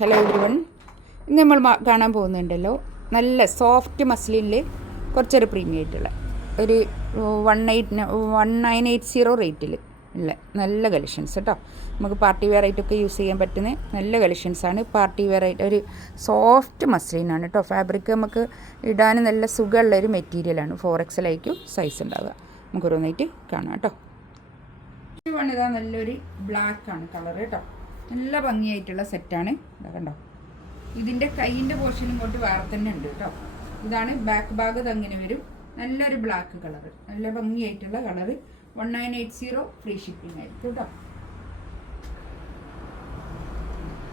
Hello everyone, ഇന്ന് നമ്മൾ കാണാൻ പോകുന്നുണ്ടല്ലോ നല്ല സോഫ്റ്റ് മസ്ലിനിൽ കുറച്ചൊരു പ്രീമിയം ആയിട്ടുള്ള ഒരു 1980 റേറ്റിൽ ഉള്ള നല്ല കളക്ഷൻസ് കേട്ടോ. നമുക്ക് പാർട്ടി വെയർ ആയിട്ടൊക്കെ യൂസ് ചെയ്യാൻ പറ്റുന്ന നല്ല കളക്ഷൻസാണ്. പാർട്ടി വെയർ ആയിട്ട് ഒരു സോഫ്റ്റ് മസ്ലിനാണ് കേട്ടോ. ഫാബ്രിക് നമുക്ക് ഇടാൻ നല്ല സുഖമുള്ളൊരു മെറ്റീരിയലാണ്. 4XL ആയിരിക്കും സൈസ് ഉണ്ടാവുക. നമുക്ക് ഓരോന്നായിട്ട് കാണാം കേട്ടോ. ഇതാ നല്ലൊരു ബ്ലാക്കാണ് കളർ കേട്ടോ. നല്ല ഭംഗിയായിട്ടുള്ള സെറ്റാണ്. ഇതാ കണ്ടോ, ഇതിൻ്റെ കൈയിൻ്റെ പോർഷൻ ഇങ്ങോട്ട് വേറെ തന്നെ ഉണ്ട് കേട്ടോ. ഇതാണ് ബാക്ക് ഭാഗം, അങ്ങനെ വരും. നല്ലൊരു ബ്ലാക്ക് കളറ്, നല്ല ഭംഗിയായിട്ടുള്ള കളറ്. 1980 ഫ്രീ ഷിപ്പിംഗ് ആയിരിക്കും കേട്ടോ.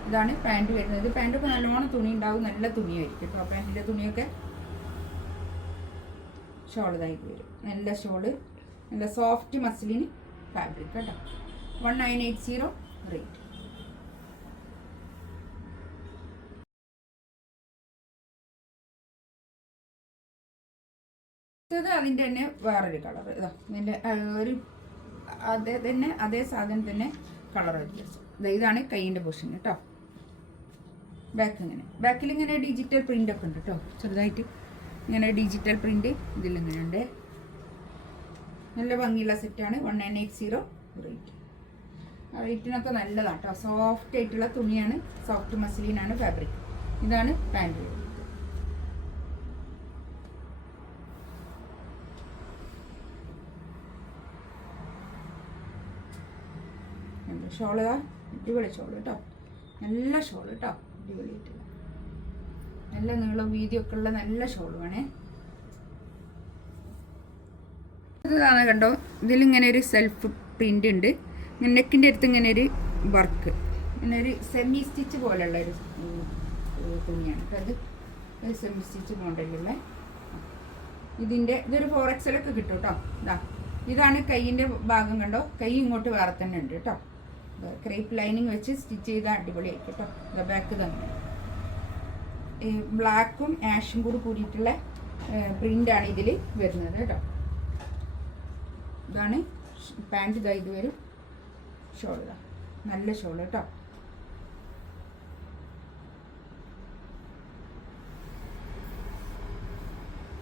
ഇതാണ് പാൻറ് വരുന്നത്. പാൻറ്റൊക്കെ നല്ലോണം തുണി ഉണ്ടാവും, നല്ല തുണിയായിരിക്കും കേട്ടോ. പാൻറ്റിൻ്റെ തുണിയൊക്കെ ഷോൾ ഇതായിട്ട് വരും. നല്ല ഷോള്, നല്ല സോഫ്റ്റ് മസ്ലിന് ഫാബ്രിക് കേട്ടോ. 1980 റേറ്റ്. അതിൻ്റെ തന്നെ വേറൊരു കളർ. ഇതാ ഇതിൻ്റെ ഒരു അതേ സാധനം തന്നെ കളർ വ്യത്യാസം. ഇതാണ് കൈയിൻ്റെ പൊസിഷൻ കേട്ടോ. ബാക്ക് ഇങ്ങനെ, ബാക്കിൽ ഇങ്ങനെ ഡിജിറ്റൽ പ്രിൻ്റ് ഒക്കെ ഉണ്ട് കേട്ടോ. ചെറുതായിട്ട് ഇങ്ങനെ ഡിജിറ്റൽ പ്രിൻ്റ് ഇതിലിങ്ങനെ ഉണ്ട്. നല്ല ഭംഗിയുള്ള സെറ്റാണ്. 1980 റേറ്റ്. റേറ്റിനൊക്കെ നല്ലതാണ് കേട്ടോ. സോഫ്റ്റ് ആയിട്ടുള്ള തുണിയാണ്, സോഫ്റ്റ് മസ്ലിനാണ് ഫാബ്രിക്. ഇതാണ് പാൻറ്. ഷോള് അടിപൊളി ഷോള് കേട്ടോ. നല്ല ഷോള് കേട്ടോ, അടിപൊളിയായിട്ടുള്ള നല്ല നീളം വീതിയൊക്കെ ഉള്ള നല്ല ഷോള് വേണേ. ഇതാണ് കണ്ടോ, ഇതിലിങ്ങനെ ഒരു സെൽഫ് പ്രിൻ്റ് ഉണ്ട്. നെക്കിൻ്റെ അടുത്ത് ഇങ്ങനെ ഒരു വർക്ക്, ഇങ്ങനെ ഒരു സെമി സ്റ്റിച്ച് പോലെയുള്ള ഒരു തുണിയാണ് കേട്ടോ. അത് ഒരു സെമി സ്റ്റിച്ച് മോഡലുള്ള ഇതൊരു 4XL ഒക്കെ കിട്ടും കേട്ടോ. ഇതാണ് കൈയിൻ്റെ ഭാഗം കണ്ടോ. കൈ ഇങ്ങോട്ട് വേറെ തന്നെ ഉണ്ട് കേട്ടോ. ക്രേപ്പ് ലൈനിങ് വെച്ച് സ്റ്റിച്ച് ചെയ്ത അടിപൊളിയായിരിക്കും കേട്ടോ. ബാക്ക് തന്നെ ഈ ബ്ലാക്കും ആഷും കൂടി കൂടിയിട്ടുള്ള പ്രിൻ്റാണ് ഇതിൽ വരുന്നത് കേട്ടോ. ഇതാണ് പാൻറ്. ഇതാ ഇത് വരും. ഷോൾ ഇതാ നല്ല ഷോൾ കേട്ടോ.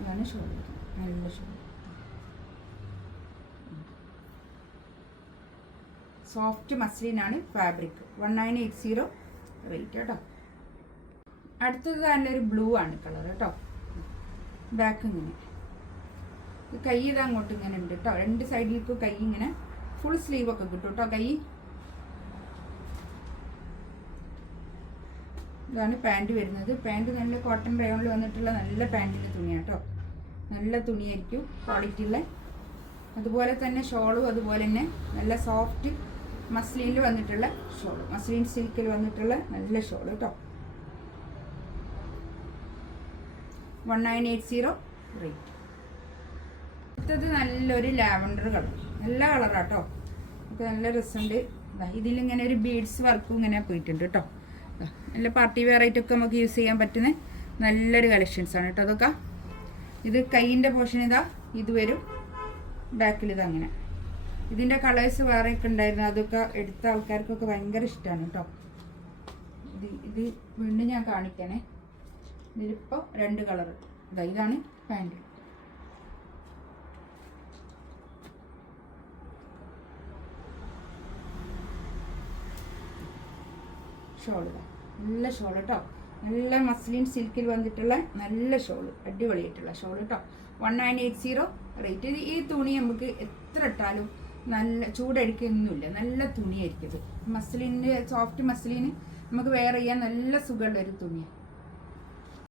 ഇതാണ് ഷോൾ, നല്ല ഷോൾ. സോഫ്റ്റ് മസ്ലിനാണ് ഫാബ്രിക്. 1980 റേറ്റ് കേട്ടോ. അടുത്തത് നല്ലൊരു ബ്ലൂ ആണ് കളർ കേട്ടോ. ബാക്ക് ഇങ്ങനെ കൈ ഇത് അങ്ങോട്ട് ഇങ്ങനെ ഉണ്ട് കേട്ടോ. രണ്ട് സൈഡിലേക്കും കൈ ഇങ്ങനെ ഫുൾ സ്ലീവ് ഒക്കെ കിട്ടും കേട്ടോ. കൈ ഇതാണ് പാൻറ് വരുന്നത്. പാൻറ് നല്ല കോട്ടൺ റയോണിൽ വന്നിട്ടുള്ള നല്ല പാൻറ്റിൻ്റെ തുണിയാണ് കേട്ടോ. നല്ല തുണിയായിരിക്കും, ക്വാളിറ്റി ഉള്ള. അതുപോലെ തന്നെ ഷോളും അതുപോലെ തന്നെ നല്ല സോഫ്റ്റ് മസ്ലിനിൽ വന്നിട്ടുള്ള ഷോള്, മസ്ലിൻ സിൽക്കിൽ വന്നിട്ടുള്ള നല്ല ഷോള് കേട്ടോ. 1980 റേറ്റ്. അടുത്തത് നല്ലൊരു ലാവൻഡർ കളർ, നല്ല കളറാട്ടോ. നമുക്ക് നല്ല രസമുണ്ട്. ഇതിലിങ്ങനെ ഒരു ബീഡ്സ് വർക്കും ഇങ്ങനെ പോയിട്ടുണ്ട് കേട്ടോ. നല്ല പാർട്ടി വെയർ ആയിട്ടൊക്കെ നമുക്ക് യൂസ് ചെയ്യാൻ പറ്റുന്ന നല്ലൊരു കളക്ഷൻസാണ് കേട്ടോ. അതൊക്കെ ഇത് കൈയിൻ്റെ പോർഷൻ ഇതാ ഇത് വരും. ബാക്കിൽ ഇതങ്ങനെ. ഇതിൻ്റെ കളേഴ്സ് വേറെയൊക്കെ ഉണ്ടായിരുന്നു, അതൊക്കെ എടുത്ത ആൾക്കാർക്കൊക്കെ ഭയങ്കര ഇഷ്ടമാണ് കേട്ടോ. ഇത് വീണ്ടും ഞാൻ കാണിക്കണേ. ഇതിലിപ്പോൾ 2 കളർ. ഇതാണ് പാൻറ്. ഷോൾ ഇതാ നല്ല ഷോൾ കേട്ടോ. നല്ല മസ്ലിൻ സിൽക്കിൽ വന്നിട്ടുള്ള നല്ല ഷോള്, അടിപൊളിയായിട്ടുള്ള ഷോൾ കേട്ടോ. 1980 റേറ്റ്. ഈ തുണി നമുക്ക് എത്ര ഇട്ടാലും നല്ല ചൂടടിക്കൊന്നുമില്ല, നല്ല തുണിയായിരിക്കും ഇത്. മസ്ലിന്, സോഫ്റ്റ് മസ്ലിന് നമുക്ക് വെയർ ചെയ്യാൻ നല്ല സുഖമുള്ളൊരു തുണിയാണ്.